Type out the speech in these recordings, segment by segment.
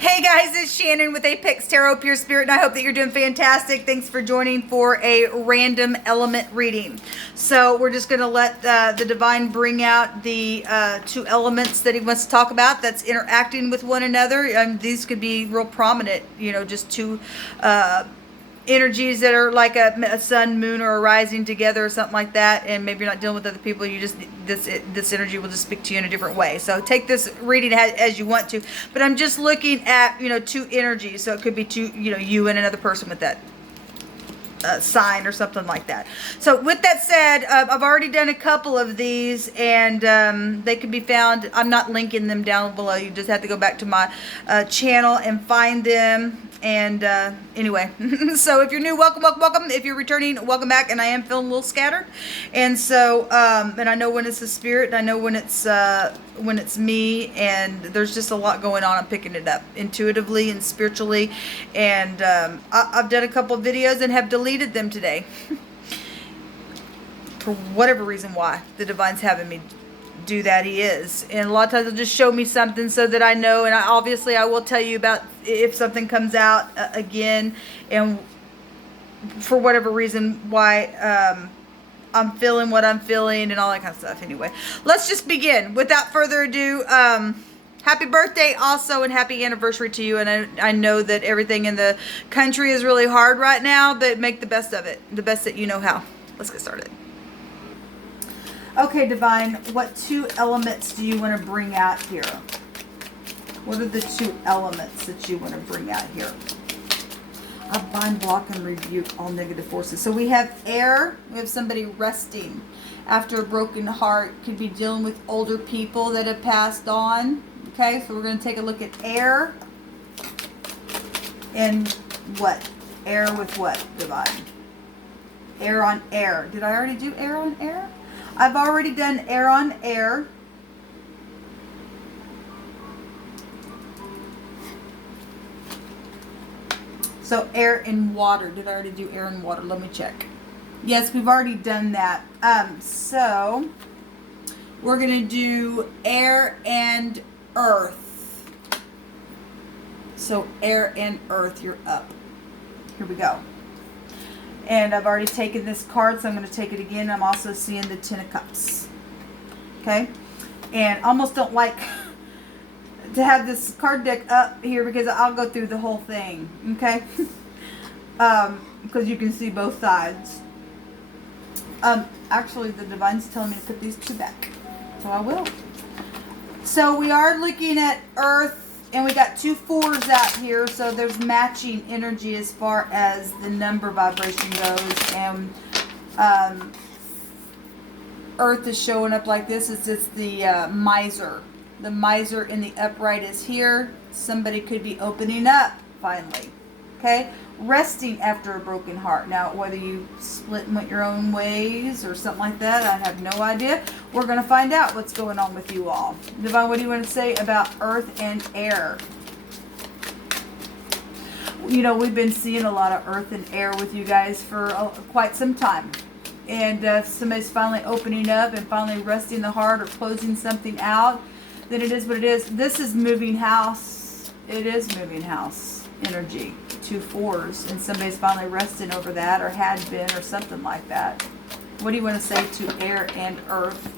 Hey guys, it's Shannon with Apex Tarot Pure Spirit, and I hope that you're doing fantastic. Thanks for joining for a random element reading. So we're just going to let the divine bring out the two elements that he wants to talk about that's interacting with one another. And these could be real prominent, you know, just two energies that are like a sun, moon, or a rising together or something like that. And maybe you're not dealing with other people. You just this energy will just speak to you in a different way. So take this reading as you want to. But I'm just looking at, you know, two energies. So it could be two, you know, you and another person with that sign or something like that. So with that said, I've already done a couple of these, and they can be found. I'm not linking them down below. You just have to go back to my channel and find them. And anyway, so if you're new, welcome, welcome, welcome. If you're returning, welcome back. And I am feeling a little scattered, and so and I know when it's the spirit, and I know when it's me, and there's just a lot going on. I'm picking it up intuitively and spiritually, and I've done a couple of videos and have deleted them today for whatever reason. Why the divine's having me do that, he is. And a lot of times he'll just show me something so that I know, and obviously I will tell you about if something comes out again, and for whatever reason why I'm feeling what I'm feeling and all that kind of stuff. Anyway, let's just begin without further ado. Happy birthday also, and happy anniversary to you. And I know that everything in the country is really hard right now, but make the best of it, the best that you know how. Let's get started. Okay, divine, what two elements do you want to bring out here? What are the two elements that you want to bring out here? I bind, block, and rebuke all negative forces. So we have air. We have somebody resting after a broken heart. Could be dealing with older people that have passed on. Okay, so we're going to take a look at air. And what? Air with what, divine? Air on air. Did I already do air on air? I've already done air on air. So air and water. Did I already do air and water? Let me check. Yes, we've already done that. So we're going to do air and earth. So air and earth, you're up. Here we go. And I've already taken this card, so I'm going to take it again. I'm also seeing the Ten of Cups. Okay? And I almost don't like to have this card deck up here because I'll go through the whole thing. Okay? Because you can see both sides. Actually, the divine's telling me to put these two back. So I will. So we are looking at Earth. And we got two fours out here, so there's matching energy as far as the number vibration goes. And Earth is showing up like this. It's the miser. The miser in the upright is here. Somebody could be opening up finally. Okay? Resting after a broken heart. Now, whether you split and went your own ways or something like that, I have no idea. We're going to find out what's going on with you all. Divine, what do you want to say about earth and air? You know, we've been seeing a lot of earth and air with you guys for quite some time. And somebody's finally opening up and finally resting the heart or closing something out, then it is what it is. This is moving house. It is moving house energy. Two fours, and somebody's finally resting over that, or had been, or something like that. What do you want to say to air and earth?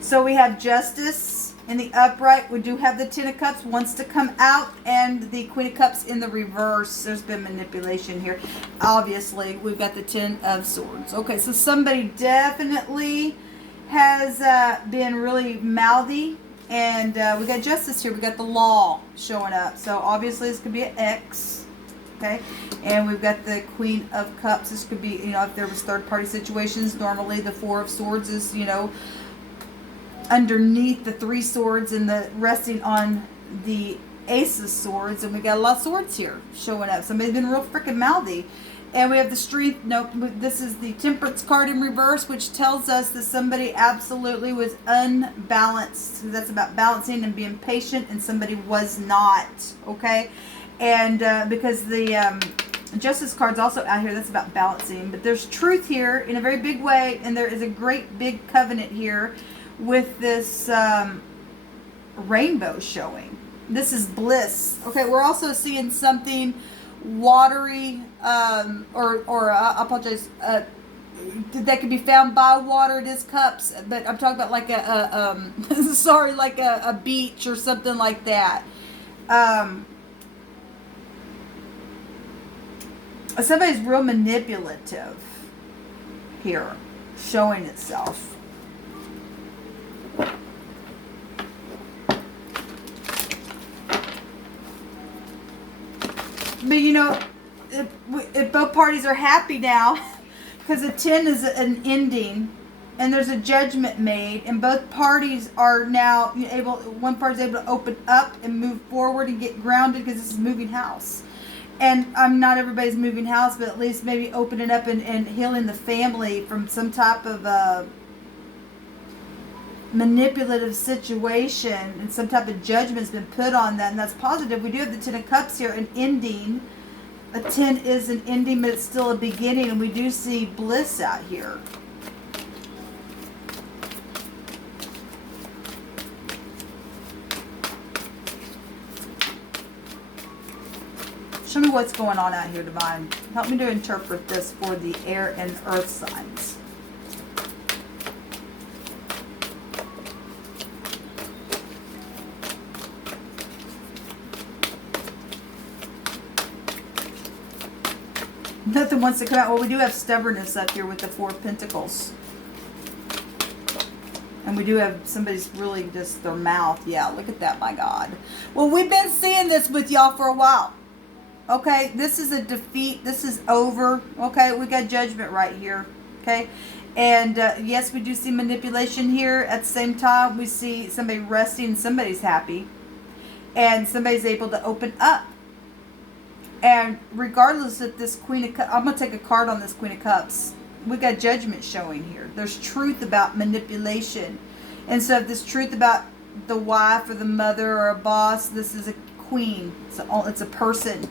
So we have justice in the upright. We do have the Ten of Cups wants to come out, and the Queen of Cups in the reverse. There's been manipulation here. Obviously, we've got the Ten of Swords. Okay, so somebody definitely has been really mouthy, and we got justice here. We got the law showing up, so obviously this could be an X. Okay, and we've got the Queen of Cups. This could be, you know, if there was third-party situations, normally the Four of Swords is, you know, underneath the Three Swords and the resting on the Ace of Swords, and we got a lot of swords here showing up. Somebody's been real freaking mouthy. And we have the Strength. Nope, this is the Temperance card in reverse, which tells us that somebody absolutely was unbalanced. That's about balancing and being patient, and somebody was not. Okay? And because the Justice card's also out here. That's about balancing. But there's truth here in a very big way. And there is a great big covenant here with this rainbow showing. This is bliss. Okay, we're also seeing something watery, I apologize, that can be found by water. It is cups, but I'm talking about like sorry, like a beach or something like that. Somebody's real manipulative here, showing itself. But you know, if both parties are happy now, because a 10 is an ending, and there's a judgment made, and both parties are now able, one party's able to open up and move forward and get grounded, because this is moving house. And I'm not everybody's moving house, but at least maybe opening up and healing the family from some type of manipulative situation, and some type of judgment's been put on that, and that's positive. We do have the 10 of Cups here, an ending. A 10 is an ending, but it's still a beginning, and we do see bliss out here. Show me what's going on out here, Divine. Help me to interpret this for the air and earth signs. Nothing wants to come out. Well, we do have stubbornness up here with the 4 of Pentacles. And we do have somebody's really just their mouth. Yeah, look at that, my God. Well, we've been seeing this with y'all for a while. Okay, this is a defeat. This is over. Okay, we got judgment right here. Okay, and yes, we do see manipulation here. At the same time, we see somebody resting. Somebody's happy. And somebody's able to open up. And regardless of this Queen of Cups, I'm going to take a card on this Queen of Cups. We got judgment showing here. There's truth about manipulation. And so if there's truth about the wife or the mother or a boss, this is a queen. It's a person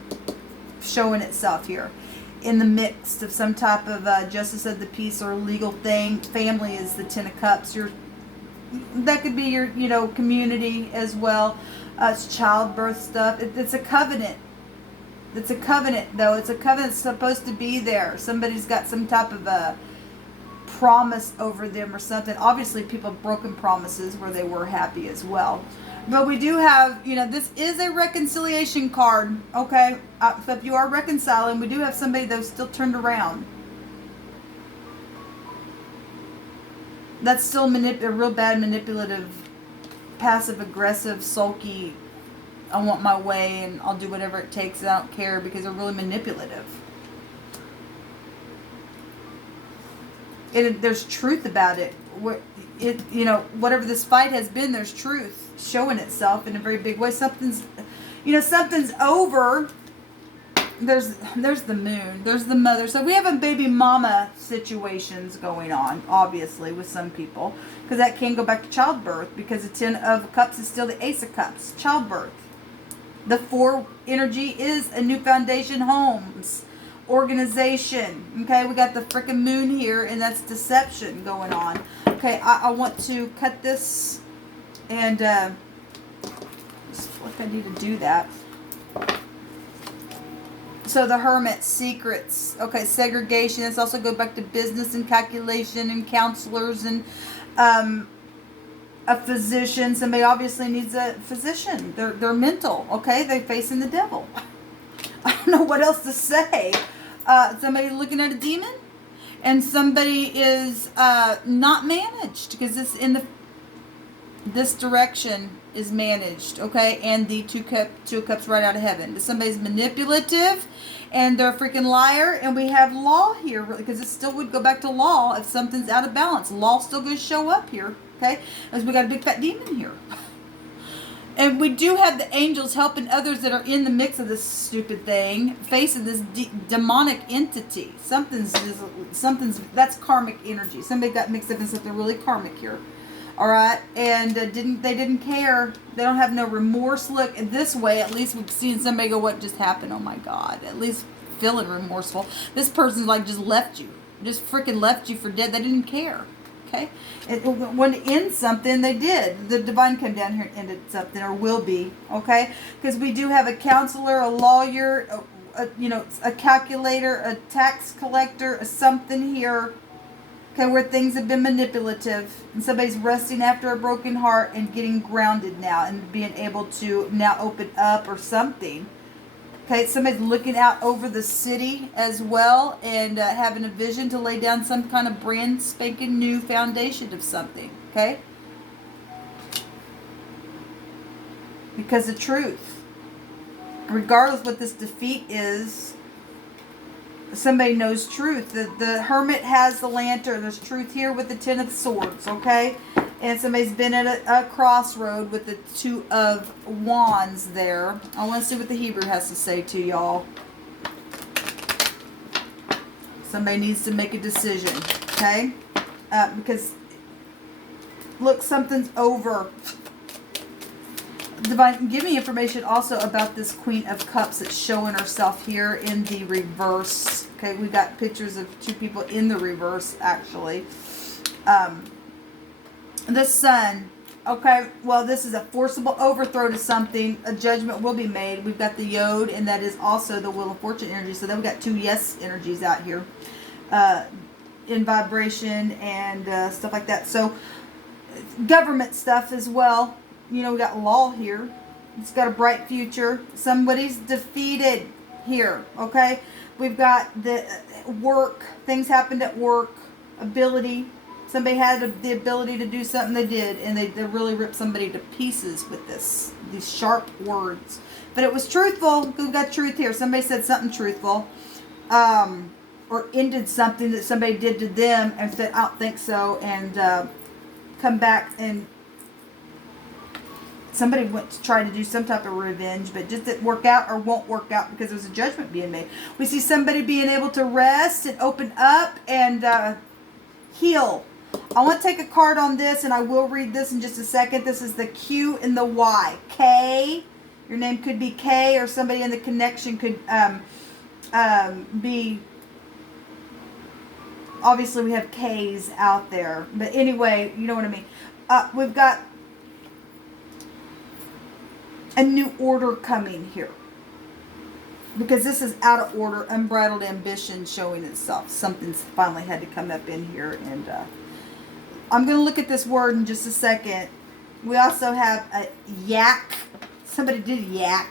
showing itself here in the mix of some type of justice of the peace or legal thing. Family is the 10 of Cups. That could be your, community as well. It's childbirth stuff. It's a covenant. It's a covenant, though. It's a covenant that's supposed to be there. Somebody's got some type of a promise over them or something. Obviously, people have broken promises where they were happy as well. But we do have, this is a reconciliation card, okay? So if you are reconciling, we do have somebody that's still turned around. That's still a real bad manipulative, passive-aggressive, sulky, I want my way and I'll do whatever it takes. I don't care, because they're really manipulative. There's truth about it. Whatever this fight has been, there's truth showing itself in a very big way. Something's over. There's the moon. There's the mother. So we have a baby mama situations going on, obviously, with some people, because that can go back to childbirth, because the 10 of Cups is still the Ace of Cups, childbirth. The 4 energy is a new foundation, homes, organization. Okay, we got the freaking moon here, and that's deception going on. Okay, I want to cut this, and just like I need to do that. So the Hermit, secrets. Okay, segregation. This also goes back to business and calculation and counselors and a physician. Somebody obviously needs a physician. They're mental. Okay, they're facing the devil. I don't know what else to say. Somebody looking at a demon, and somebody is not managed, because this direction is managed, okay? And the two of Cups right out of heaven. Somebody's manipulative, and they're a freaking liar, and we have law here, because it still would go back to law if something's out of balance. Law still going to show up here, okay? Because we got a big fat demon here. And we do have the angels helping others that are in the mix of this stupid thing, facing this demonic entity. Something's, that's karmic energy. Somebody got mixed up in something really karmic here. All right, and they didn't care. They don't have no remorse. Look, this way, at least we've seen somebody go, what just happened? Oh my God. At least feeling remorseful. This person's like just left you. Just freaking left you for dead. They didn't care. Okay? It wanted to end something, they did. The divine came down here and ended something, or will be. Okay? Because we do have a counselor, a lawyer, a calculator, a tax collector, a something here. Okay, where things have been manipulative, and somebody's resting after a broken heart and getting grounded now and being able to now open up or something. Okay, somebody's looking out over the city as well and having a vision to lay down some kind of brand spanking new foundation of something. Okay? Because of truth. Regardless what this defeat is, somebody knows truth. The hermit has the lantern. There's truth here with the 10 of swords, okay? And somebody's been at a crossroad with the 2 of wands there. I want to see what the Hebrew has to say to y'all. Somebody needs to make a decision, okay? Because, look, something's over. Divine, give me information also about this Queen of Cups that's showing herself here in the reverse. Okay, we got pictures of 2 people in the reverse, actually. The Sun. Okay, well, this is a forcible overthrow to something. A judgment will be made. We've got the Yod, and that is also the Wheel of Fortune energy. So then we've got 2 yes energies out here in vibration and stuff like that. So government stuff as well. You know, we got law here. It's got a bright future. Somebody's defeated here, okay? We've got the work. Things happened at work. Ability. Somebody had the ability to do something, they did. And they really ripped somebody to pieces with this. These sharp words. But it was truthful. We've got truth here. Somebody said something truthful. Or ended something that somebody did to them and said, I don't think so. And come back and somebody went to try to do some type of revenge, but just didn't work out or won't work out because there's a judgment being made. We see somebody being able to rest and open up and heal. I want to take a card on this, and I will read this in just a second. This is the Q and the Y. K. Your name could be K, or somebody in the connection could be... Obviously, we have K's out there. But anyway, you know what I mean. We've got a new order coming here. Because this is out of order, unbridled ambition showing itself. Something's finally had to come up in here. And I'm going to look at this word in just a second. We also have a yak. Somebody did yak.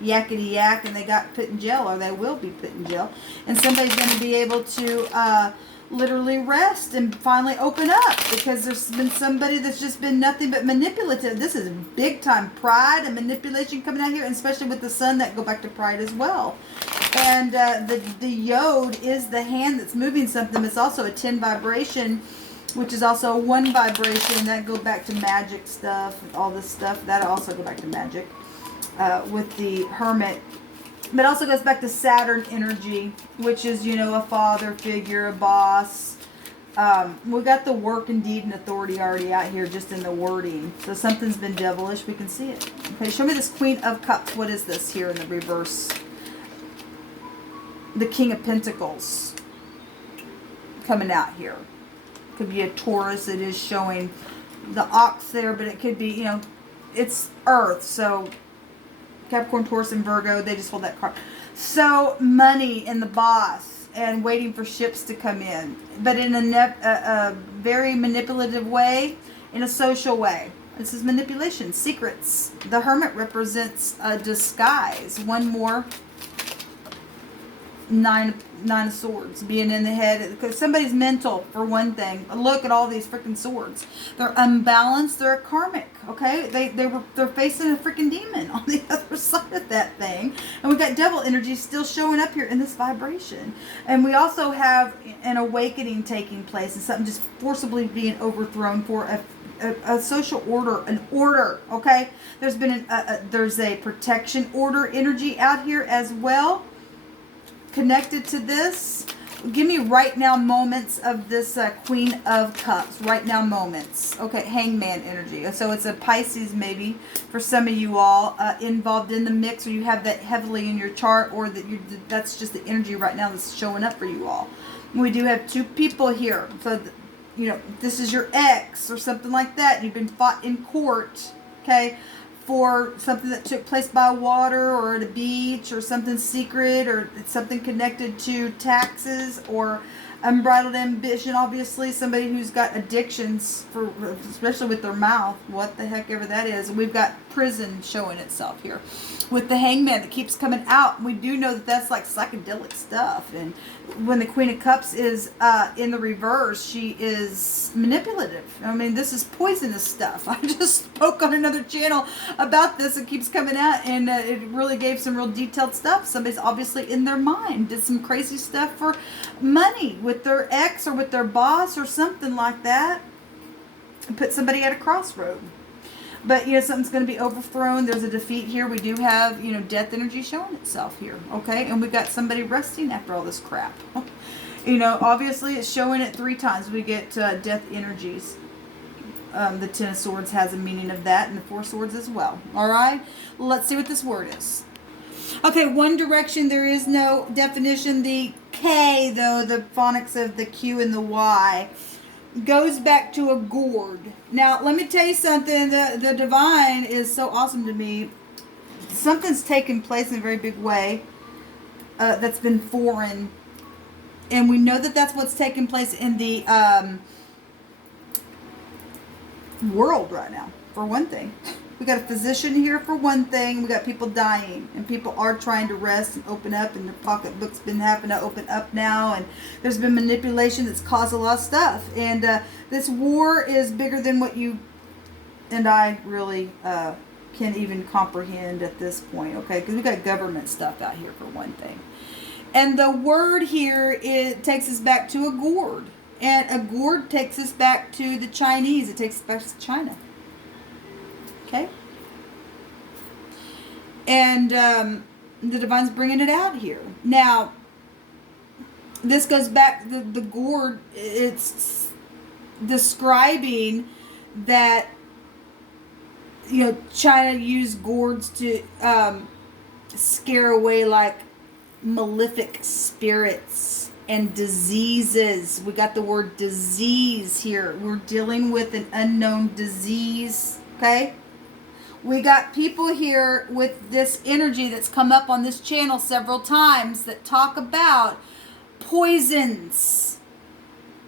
Yakety yak. And they got put in jail. Or they will be put in jail. And somebody's going to be able to literally rest and finally open up, because there's been somebody that's just been nothing but manipulative. This is big time pride and manipulation coming out here, and especially with the Sun, that go back to pride as well. And the Yod is the hand that's moving something. It's also a 10 vibration, which is also a 1 vibration. That go back to magic stuff, all this stuff. That also go back to magic with the Hermit. But it also goes back to Saturn energy, which is, you know, a father figure, a boss. We got the work and deed and authority already out here just in the wording. So something's been devilish. We can see it. Okay, show me this Queen of Cups. What is this here in the reverse? The King of Pentacles coming out here. Could be a Taurus. It is showing the ox there, but it could be, you know, it's Earth. So Capricorn, Taurus, and Virgo, they just hold that card. So, money and the boss, and waiting for ships to come in. But in a very manipulative way, in a social way. This is manipulation, secrets. The Hermit represents a disguise. One more. Nine of Swords being in the head, because somebody's mental, for one thing. Look at all these freaking swords. They're unbalanced. They're karmic. Okay, they're facing a freaking demon on the other side of that thing, and we've got devil energy still showing up here in this vibration. And we also have an awakening taking place, and something just forcibly being overthrown for a social order, an order. Okay, there's been there's a protection order energy out here as well. Connected to this, Give me right now moments of this Queen of Cups. Right now moments. Okay, Hangman energy. So it's a Pisces maybe for some of you all involved in the mix, or you have that heavily in your chart, or that's just the energy right now that's showing up for you all. We do have two people here. So, you know, this is your ex or something like that. You've been fought in court, okay, for something that took place by water or at a beach or something secret, or it's something connected to taxes or unbridled ambition. Obviously, somebody who's got addictions, for especially with their mouth, what the heck ever that is. We've got prison showing itself here with the Hangman that keeps coming out. We do know that that's like psychedelic stuff. And when the Queen of Cups is in the reverse, she is manipulative. I mean, this is poisonous stuff. I just spoke on another channel about this. It keeps coming out, and it really gave some real detailed stuff. Somebody's obviously in their mind did some crazy stuff for money with their ex or with their boss or something like that, and put somebody at a crossroad. But, you know, something's going to be overthrown. There's a defeat here. We do have, you know, death energy showing itself here. Okay. And we got somebody resting after all this crap. You know, obviously it's showing it 3 times. We get death energies. The 10 of Swords has a meaning of that, and the 4 of Swords as well. All right. Let's see what this word is. Okay. One Direction. There is no definition. The K, though, the phonics of the Q and the Y, goes back to a gourd. Now, let me tell you something. The divine is so awesome to me. Something's taken place in a very big way that's been foreign. And we know that that's what's taking place in the world right now, for one thing. We got a physician here for one thing. We got people dying, and people are trying to rest and open up, and their pocketbook's been having to open up now, and there's been manipulation that's caused a lot of stuff. And this war is bigger than what you and I really can even comprehend at this point, okay? Because we got government stuff out here for one thing. And the word here, it takes us back to a gourd. And a gourd takes us back to the Chinese. It takes us back to China. Okay? And the divine's bringing it out here. Now, this goes back, the gourd, it's describing that, you know, China used gourds to scare away like malefic spirits and diseases. We got the word disease here. We're dealing with an unknown disease, okay? We got people here with this energy that's come up on this channel several times that talk about poisons.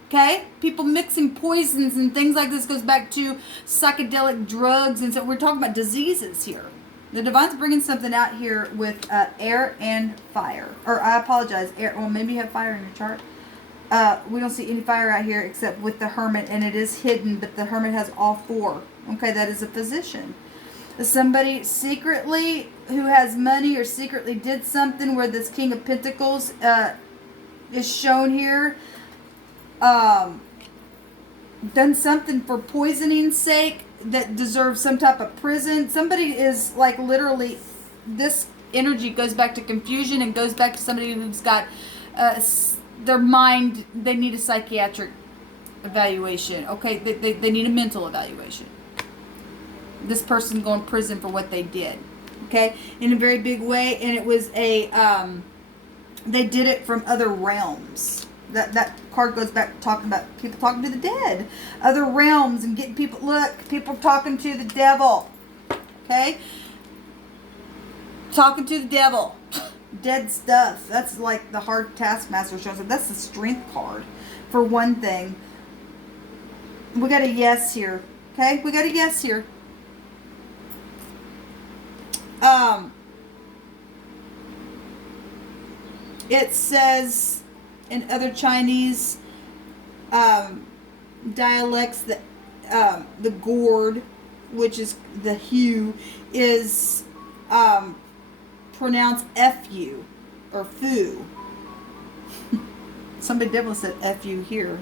Okay? People mixing poisons and things like this goes back to psychedelic drugs. And so we're talking about diseases here. The divine's bringing something out here with air and fire. Or I apologize, air. Well, maybe you have fire in your chart. We don't see any fire out here except with the Hermit, and it is hidden, but the Hermit has all 4. Okay, that is a physician. Somebody secretly who has money or secretly did something where this King of Pentacles is shown here. Done something for poisoning's sake that deserves some type of prison. Somebody is like literally, this energy goes back to confusion and goes back to somebody who's got their mind, they need a psychiatric evaluation. Okay, they need a mental evaluation. This person's going to prison for what they did. Okay, in a very big way. And it was a, they did it from other realms. That card goes back to talking about people talking to the dead. Other realms and getting people, look, people talking to the devil. Okay? Talking to the devil. Dead stuff. That's like the hard taskmaster shows up. That's the strength card for one thing. We got a yes here. Okay? We got a yes here. It says in other Chinese dialects that the gourd, which is the hue, is pronounced F-U or foo. Somebody definitely said F-U here.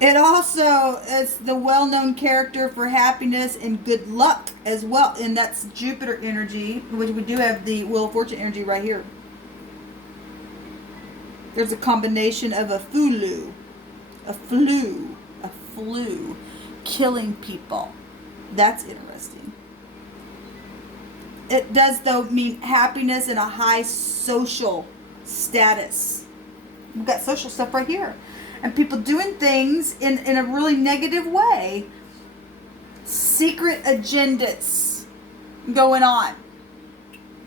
It also is the well-known character for happiness and good luck as well. And that's Jupiter energy, which we do have the Wheel of Fortune energy right here. There's a combination of a flu, killing people. That's interesting. It does, though, mean happiness and a high social status. We've got social stuff right here. And people doing things in a really negative way. Secret agendas going on.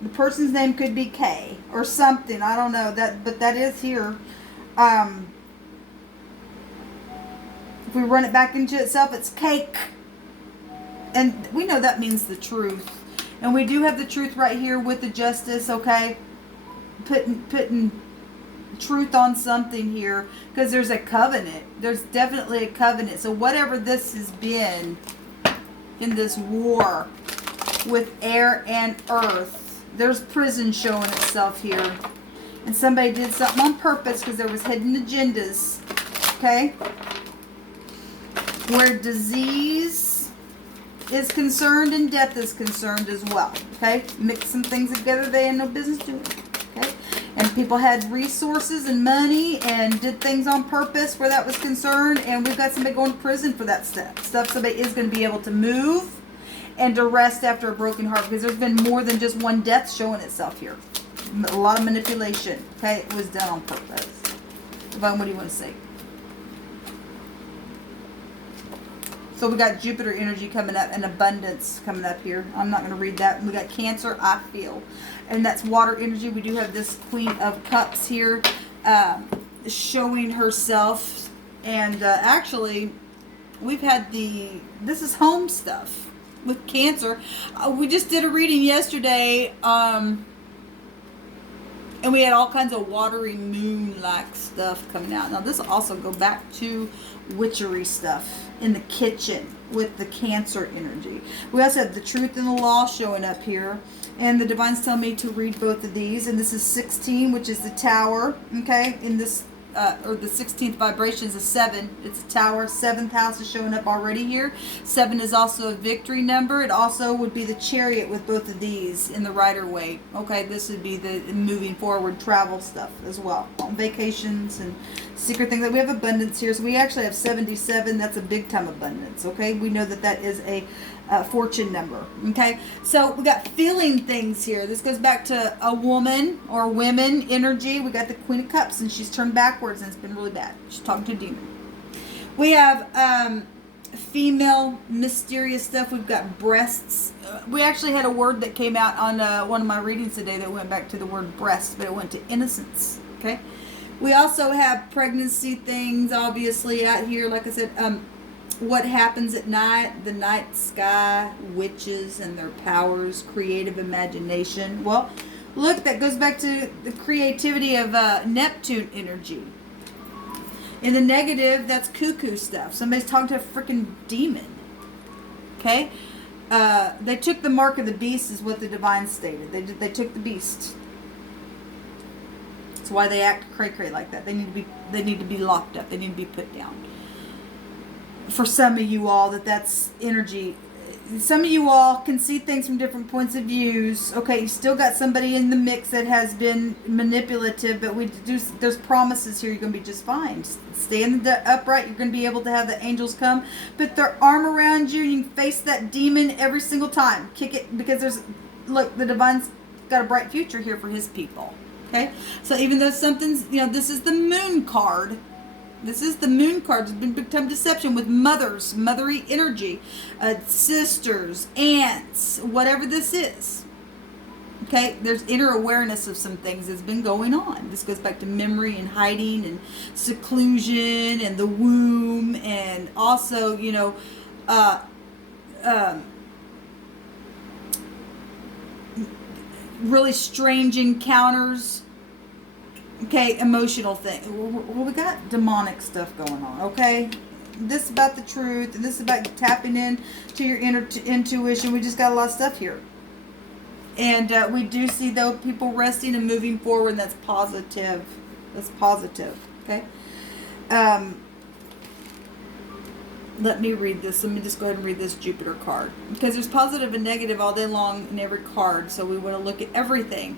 The person's name could be K or something. I don't know that, but that is here. If we run it back into itself, it's cake. And we know that means the truth. And we do have the truth right here with the justice, okay? Putting truth on something here, because there's a covenant. There's definitely a covenant. So whatever this has been in this war with air and earth, there's prison showing itself here. And somebody did something on purpose because there was hidden agendas, okay? Where disease is concerned and death is concerned as well, okay? Mix some things together they had no business doing, okay? And people had resources and money and did things on purpose where that was concerned, and we've got somebody going to prison for that stuff. Somebody is going to be able to move and to rest after a broken heart, because there's been more than just one death showing itself here. A lot of manipulation, okay? It was done on purpose. Yvonne, what do you want to say? So we got Jupiter energy coming up and abundance coming up here. I'm not going to read that. We got Cancer, I feel. And that's water energy. We do have this Queen of Cups here showing herself. And actually, we've had this is home stuff with Cancer. We just did a reading yesterday. And we had all kinds of watery moon-like stuff coming out. Now, this will also go back to witchery stuff in the kitchen with the Cancer energy. We also have the truth and the law showing up here. And the Divine's telling me to read both of these. And this is 16, which is the Tower. Okay? In this, or the 16th vibration is a 7. It's a Tower. 7th house is showing up already here. 7 is also a victory number. It also would be the Chariot with both of these in the Rider-Waite. Okay? This would be the moving forward travel stuff as well. On vacations and secret things. We have abundance here. So we actually have 77. That's a big time abundance. Okay? We know that that is a fortune number. Okay? So we got feeling things here. This goes back to a woman or women energy. We got the Queen of Cups, and she's turned backwards, and it's been really bad. She's talking to a demon. We have female mysterious stuff. We've got breasts. We actually had a word that came out on one of my readings today that went back to the word breast, but it went to innocence. Okay? We also have pregnancy things, obviously, out here. Like I said, what happens at night, the night sky, witches and their powers, creative imagination. Well, look, that goes back to the creativity of Neptune energy. In the negative, that's cuckoo stuff. Somebody's talking to a freaking demon. Okay? They took the mark of the beast, is what the Divine stated. They took the beast. That's why they act cray-cray like that. They need to be locked up. They need to be put down. For some of you all, that's energy. Some of you all can see things from different points of views. Okay, you still got somebody in the mix that has been manipulative, but there's promises here. You're going to be just fine. Stay in the upright. You're going to be able to have the angels come, put their arm around you, and you can face that demon every single time. Kick it, because look, the Divine's got a bright future here for his people. Okay, so even though something's, this is the Moon card. This is the Moon card. There's been big time deception with mothers, mothery energy, sisters, aunts, whatever this is. Okay, there's inner awareness of some things that's been going on. This goes back to memory and hiding and seclusion and the womb, and also, really strange encounters. Okay, emotional thing. Well, we got demonic stuff going on, okay? This is about the truth, and this is about tapping in to your inner intuition. We just got a lot of stuff here. And we do see, though, people resting and moving forward, and that's positive. That's positive, okay? Let me read this. Let me just go ahead and read this Jupiter card. Because there's positive and negative all day long in every card, so we want to look at everything.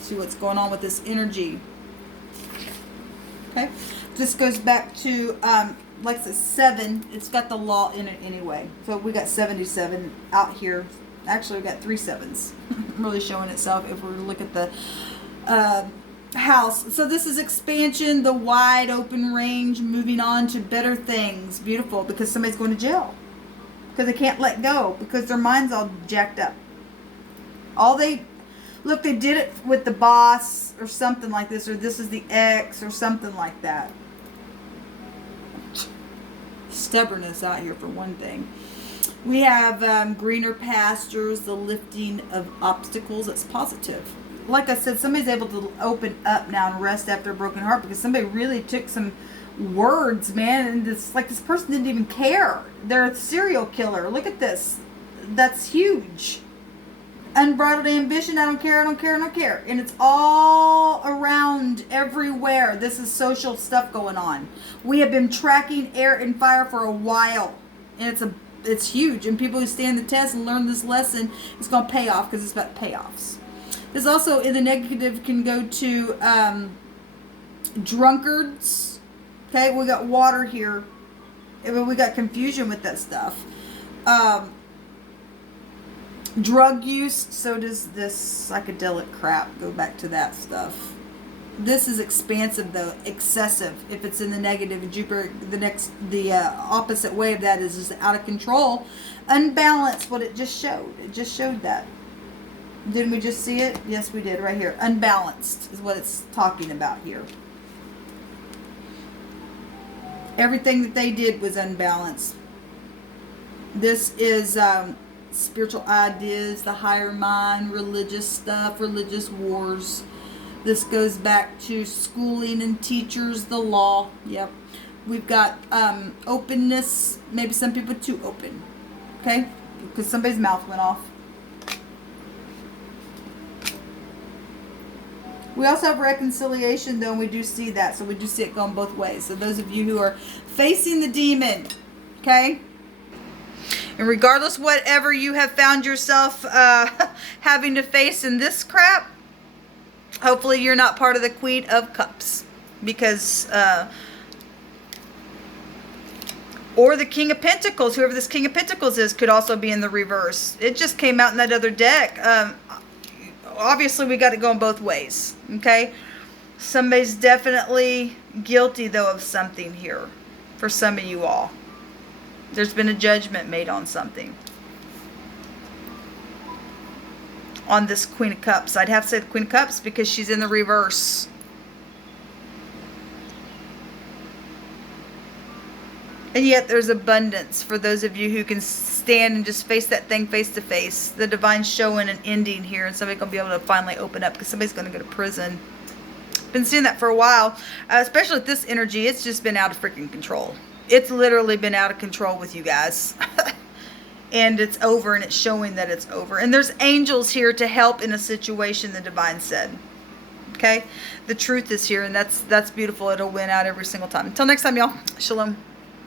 See what's going on with this energy. Okay. This goes back to, like I said, 7. It's got the law in it anyway. So we got 77 out here. Actually, we got 3 7s. Really showing itself if we look at the house. So this is expansion, the wide open range, moving on to better things. Beautiful, because somebody's going to jail. Because they can't let go. Because their mind's all jacked up. Look, they did it with the boss or something like this. Or this is the ex or something like that. Stubbornness out here for one thing. We have greener pastures, the lifting of obstacles. That's positive. Like I said, somebody's able to open up now and rest after a broken heart because somebody really took some words, man, and this person didn't even care. They're a serial killer. Look at this. That's huge. Unbridled ambition. I don't care. I don't care. I don't care. And it's all around everywhere. This is social stuff going on. We have been tracking air and fire for a while, and it's huge. And people who stand the test and learn this lesson, it's going to pay off because it's about payoffs. This also, in the negative, can go to drunkards. Okay, we got water here. We got confusion with that stuff. Drug use. So does this psychedelic crap. Go back to that stuff. This is expansive, though. Excessive. If it's in the negative, Jupiter, the opposite way of that is just out of control. Unbalanced, what it just showed. It just showed that. Didn't we just see it? Yes, we did, right here. Unbalanced is what it's talking about here. Everything that they did was unbalanced. This is spiritual ideas, the higher mind, religious stuff, religious wars. This goes back to schooling and teachers, the law. Yep. We've got openness. Maybe some people too open. Okay? Because somebody's mouth went off. We also have reconciliation, though, and we do see that. So we do see it going both ways. So those of you who are facing the demon, okay? And regardless whatever you have found yourself having to face in this crap, hopefully you're not part of the Queen of Cups. Because, or the King of Pentacles, whoever this King of Pentacles is, could also be in the reverse. It just came out in that other deck. Obviously, we got it going both ways, okay? Somebody's definitely guilty, though, of something here for some of you all. There's been a judgment made on something. On this Queen of Cups. I'd have to say the Queen of Cups because she's in the reverse. And yet there's abundance for those of you who can stand and just face that thing face to face. The divine's showing an ending here, and somebody's going to be able to finally open up because somebody's going to go to prison. Been seeing that for a while, especially with this energy. It's just been out of freaking control. It's literally been out of control with you guys. And it's over, and it's showing that it's over. And there's angels here to help in a situation, the divine said. Okay? The truth is here, and that's beautiful. It'll win out every single time. Until next time, y'all. Shalom.